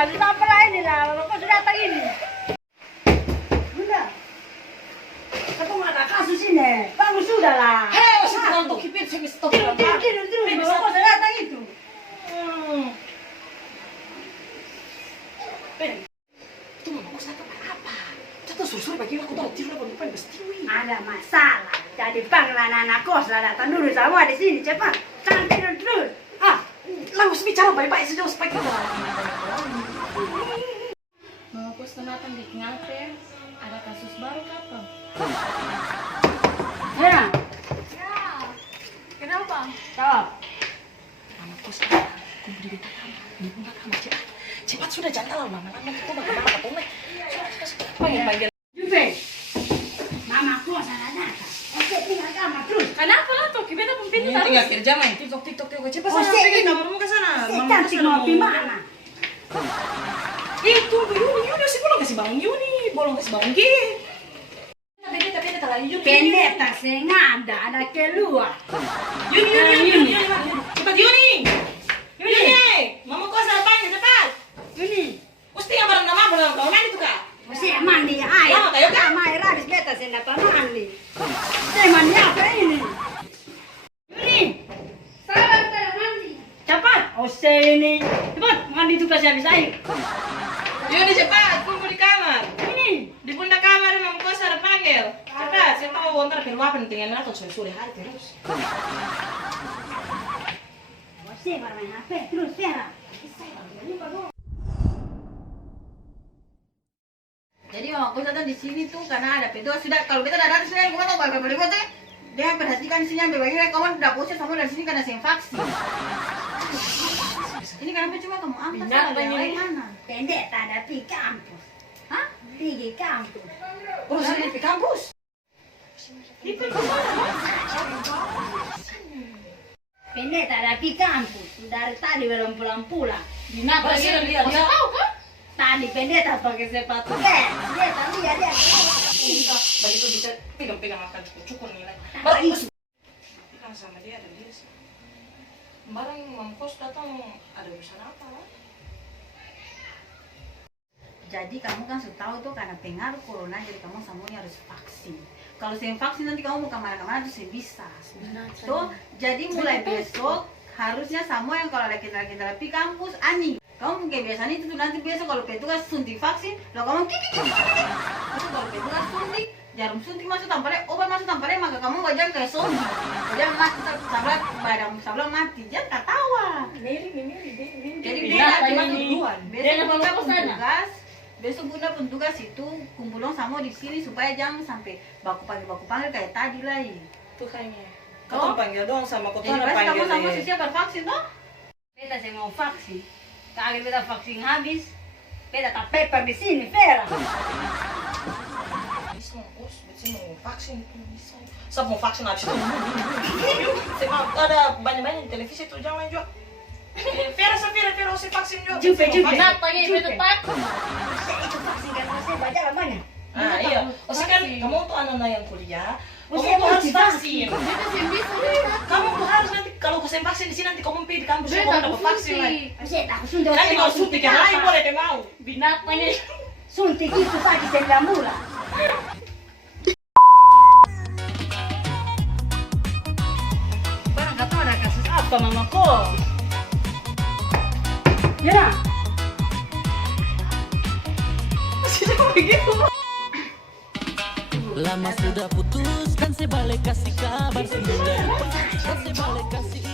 kasus apa lah ini lah? Kok sudah datang ini? Bunda, ketemu ada kasus ini. Bangun sudah lah. Hei, masih tinggal untuk kipin, saya mesti stop. Tidur. Kok sudah datang itu? Itu mama kos datang apa? Kita suruh bagi aku tahu tidur apa lupa pasti. Ada masalah. Jadi panggil anak kos lah datang dulu semua di sini cepat. Jangan tidur terus. Lalu bicara baik-baik saja supaya kita. Mau kos datang di Ngape, ada kasus baru apa? Ya. Kenapa? Tahu. Mama kos kumpul di beta kamar, di bunda kamar cepat sudah jangan lama-lama kita bakal ketemu. Panggil. Jupe. Mama kos ada datang. Oke, tinggal kamar terus. Kenapa lah tuh? Kita pun pintu Ini tinggal kerja main TikTok cepat Oh, sana pergi kamarmu ke sana. Cantik mau di mana? Tunggu Yuni masih bolong kasih bangun Yuni, bolong kasih bangun Gi. Tapi dia tak lagi Yuni. Pendeta sengaja ada keluar. Yuni. Cepat Yuni. Mama kos ada panggil cepat. Ini. Mesti yang barang nama barang kau mandi tuh kak. Mesti mandi air. Lama kayo kan? Sama air habis beta sendak mandi. Saya mandi apa ini? Ini. Sabar mandi. Cepat. Ini. Cepat mandi tuh kasih habis air. Yuni cepat, kumpul di kamar. Ini. Di bunda kamar mama kos ada panggil. Cepat, saya tahu bontar keluar pentingnya atau sore hari terus. Saya bermain HP terus Vera. Jadi mama kos datang di sini tuh karena ada pintu sudah kalau kita datang di sini, kamu tahu apa boleh buat dia perhatikan di sini ambil bagi kawan udah bosan sama dari sini karena saya vaksin. Ini kenapa cuma kamu angkat sama yang lain mana? Pendeta ada di kampus. Hah? Di kampus. Oh, sini di kampus. Pendeta ada di kampus. Dari tadi belum pulang-pulang. Kenapa sih lihat? Kau tahu kan? Tadi pendeta pakai sepatu lihat dia. Begitu bisa pegang makan cukup nilai. Baru Bilang sama dia ada dia. Barang mama kos datang ada urusan apa lah? Jadi kamu kan sudah tahu tuh karena pengaruh corona jadi kamu semuanya harus vaksin. Kalau saya vaksin nanti kamu mau kemana-mana tuh saya bisa. Tuh jadi mulai besok harusnya semua yang kalau ada kita di kampus ani. Kamu kebiasaan itu tuh nanti besok kalau petugas suntik vaksin, lo kamu kiki. Terus kalau petugas suntik, jarum suntik masuk tampaknya, obat masuk tampaknya, maka kamu wajah kayak zombie. Wajah mati sahabat badan sahabat mati, jangan ketawa. Jadi dia cuma tujuan. Besok bunda petugas itu kumpulong sama di sini supaya jangan sampai baku panggil kayak tadi lagi. Tuh kayaknya. Oh? Kau panggil doang sama kau Jadi tuh pasti kamu panggil sama deh. siapa vaksin toh? Beta saya mau vaksin. Kali beta vaksin habis, beta tak paper di sini, Vera. Bisa mau kos, bisa mau vaksin bisa. Saya mau vaksin habis itu. Saya mau ada banyak-banyak di televisi tuh jangan juga. Vera, saya vaksin juga. Jupe. Kenapa ini betul tak? Saya itu vaksin karena saya baca lamanya. Ah iya, kan kamu tuh anak-anak yang kuliah, kamu Saya tuh harus mesti vaksin. Beta sih bisa beta. Kamu tuh harus nanti kalau saya vaksin di sini nanti kamu pergi di kampus kamu dapat vaksin lagi. Saya tak suntik. Nanti kalau suntik yang lain boleh deh mau. Binatang ini. Suntik itu tadi saya mula. Barang kata ada kasus apa mama kok? Ya. Lama sudah putus dan saya balik kasih kabar. Dan saya balik kasih